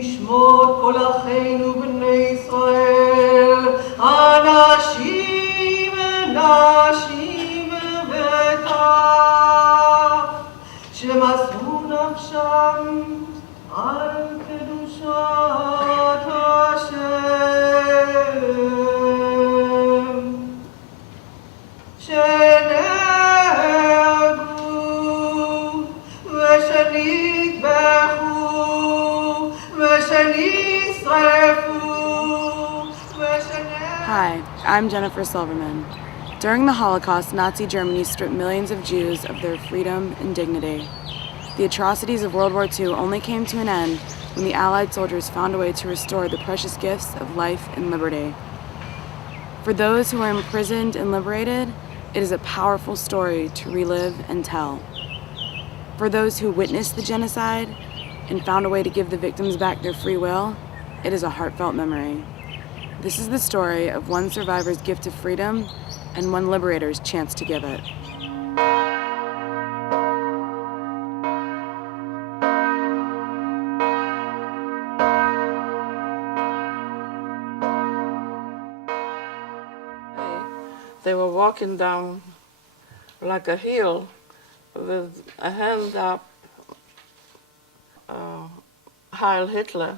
לשמות כל אחינו בני ישראל, אנשים ונשים וטף, שמסרו נפשם על קדושת השם, שנהרגו ושנטבחו ושנשרפו. Hi, I'm Jennifer Silverman. During the Holocaust, Nazi Germany stripped millions of Jews of their freedom and dignity. The atrocities of World War II only came to an end when the Allied soldiers found a way to restore the precious gifts of life and liberty. For those who were imprisoned and liberated, it is a powerful story to relive and tell. For those who witnessed the genocide and found a way to give the victims back their free will, it is a heartfelt memory. This is the story of one survivor's gift of freedom and one liberator's chance to give it. They were walking down like a hill with a hand up, Heil Hitler,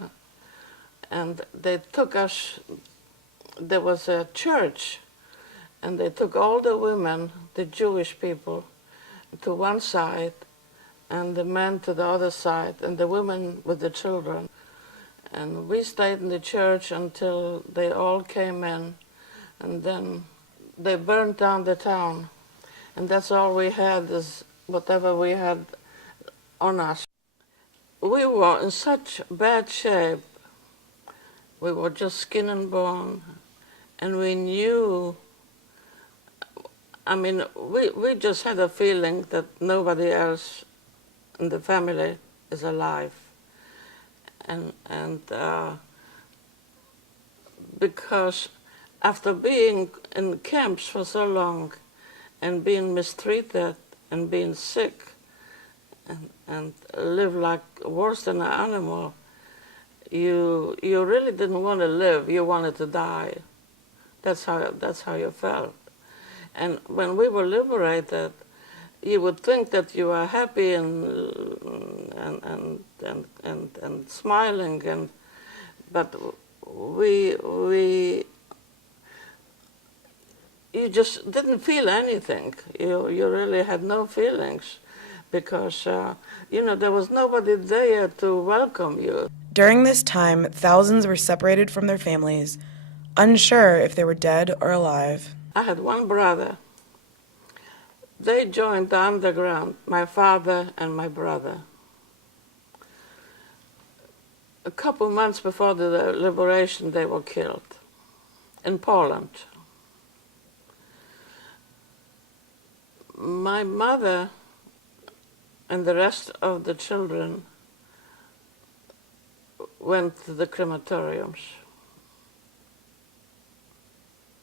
and they took us, there was a church, and they took all the women, the Jewish people, to one side, and the men to the other side, and the women with the children. And we stayed in the church until they all came in, and then they burned down the town. And that's all we had, is whatever we had on us. We were in such bad shape. We were just skin and bone, and we knew, I mean, we just had a feeling that nobody else in the family is alive. And because after being in camps for so long and being mistreated and being sick and live like worse than an animal, you really didn't want to live. You wanted to die. That's how you felt. And when we were liberated, you would think that you were happy and smiling, but you just didn't feel anything. You really had no feelings, because there was nobody there to welcome you. During this time, thousands were separated from their families, unsure if they were dead or alive. I had one brother. They joined the underground, my father and my brother. A couple months before the liberation, they were killed in Poland. My mother and the rest of the children went to the crematoriums,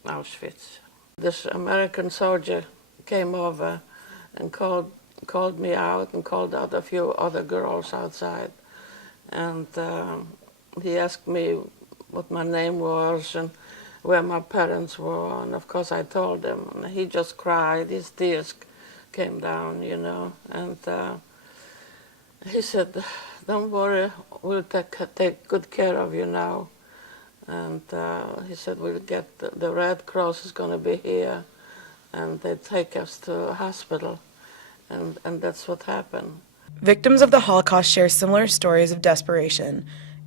Auschwitz. This American soldier came over and called me out and called out a few other girls outside. And he asked me what my name was and where my parents were. And of course I told him. And he just cried. His tears came down, And he said, "Don't worry, we'll take good care of you now." And he said, "We'll get the Red Cross is going to be here, and they take us to a hospital." And that's what happened. Victims of the Holocaust share similar stories of desperation,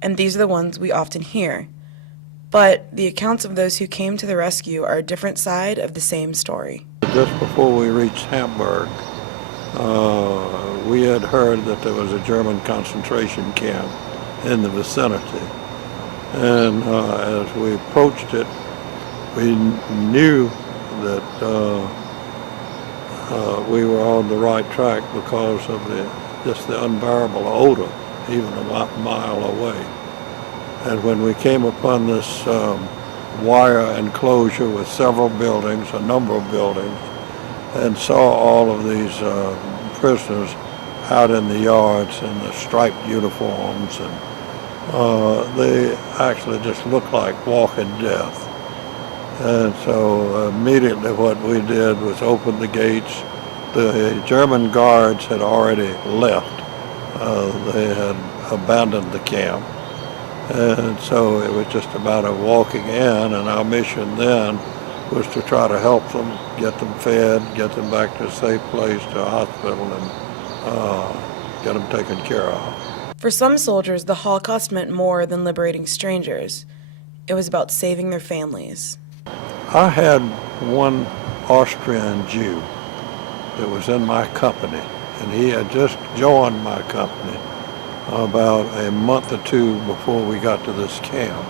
and these are the ones we often hear. But the accounts of those who came to the rescue are a different side of the same story. Just before we reached Hamburg, we had heard that there was a German concentration camp in the vicinity. And as we approached it, we knew that we were on the right track because of just the unbearable odor, even a mile away. And when we came upon this wire enclosure with several buildings, a number of buildings, and saw all of these prisoners out in the yards in the striped uniforms they actually just looked like walking death. And so immediately what we did was open the gates. The German guards had already left. They had abandoned the camp. And so it was just a matter of walking in, and our mission then was to try to help them, get them fed, get them back to a safe place, to a hospital, and get them taken care of. For some soldiers, the Holocaust meant more than liberating strangers. It was about saving their families. I had one Austrian Jew that was in my company, and he had just joined my company about a month or two before we got to this camp.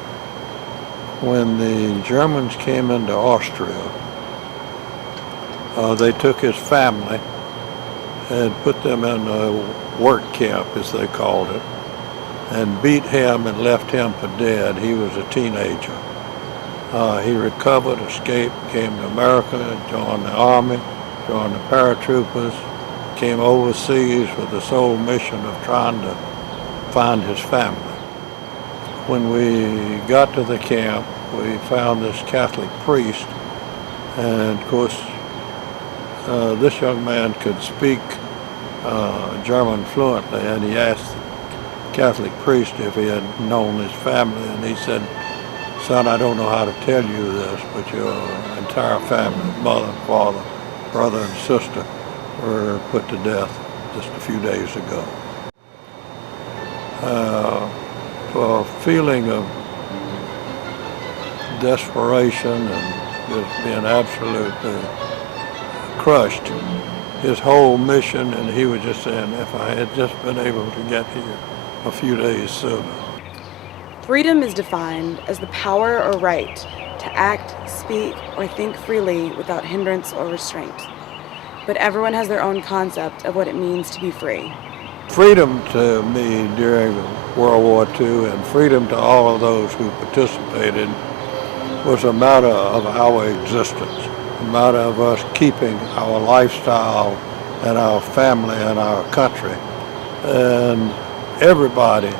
When the Germans came into Austria, they took his family and put them in a work camp, as they called it, and beat him and left him for dead. He was a teenager. He recovered, escaped, came to America, joined the Army, joined the paratroopers, came overseas with the sole mission of trying to find his family. When we got to the camp, we found this Catholic priest, and of course, this young man could speak German fluently, and he asked the Catholic priest if he had known his family, and he said, "Son, I don't know how to tell you this, but your entire family, mother, father, brother, and sister, were put to death just a few days ago." For a feeling of desperation and just being absolutely crushed, his whole mission, and he was just saying, if I had just been able to get here a few days sooner. Freedom is defined as the power or right to act, speak, or think freely without hindrance or restraint. But everyone has their own concept of what it means to be free. Freedom to me during World War II, and freedom to all of those who participated, was a matter of our existence, a matter of us keeping our lifestyle and our family and our country. And everybody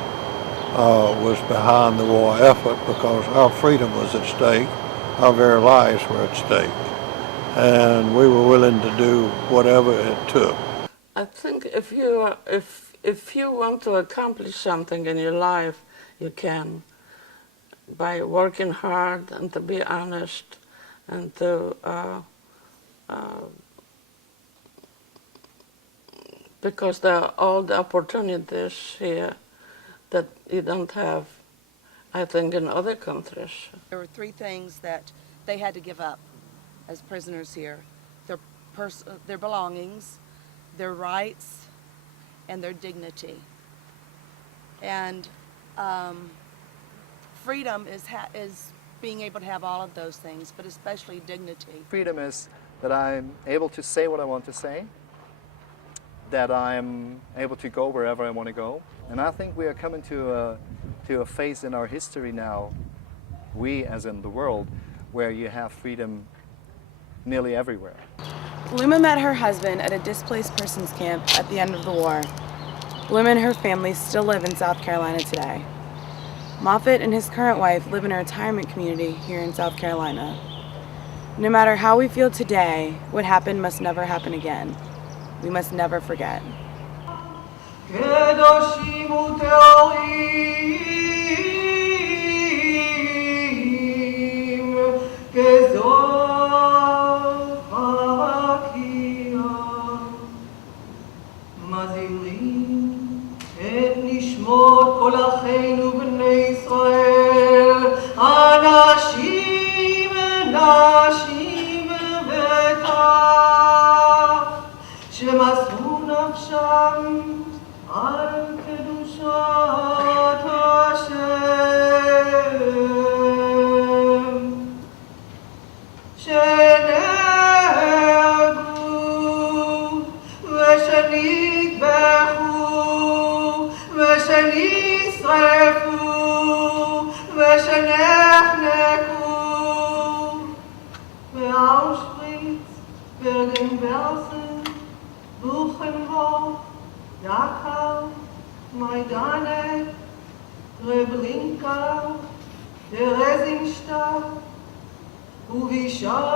was behind the war effort because our freedom was at stake, our very lives were at stake, and we were willing to do whatever it took. I think if you want to accomplish something in your life, you can, by working hard and to be honest and to because there are all the opportunities here that you don't have, I think, in other countries. There were three things that they had to give up as prisoners here: their belongings, their rights, and their dignity. And freedom is being able to have all of those things, but especially dignity. Freedom is that I'm able to say what I want to say, that I'm able to go wherever I want to go. And I think we are coming to a phase in our history now, we as in the world, where you have freedom nearly everywhere. Luma met her husband at a displaced persons camp at the end of the war. Luma and her family still live in South Carolina today. Moffett and his current wife live in a retirement community here in South Carolina. No matter how we feel today, what happened must never happen again. We must never forget. קדושים וטהורים כזוהר הרקיע מזהירים את נשמות כל אחינו בני ישראל אנשים ונשים וטף שמסרו נפשם על קדושת השם, שנהרגו ושנטבחו ושנשרפו ושנחנקו באושוויץ, ברגן-בלזן, בוכנוואלד, Dachau, Majdanek, Treblinka, Theresienstadt, Uwisza,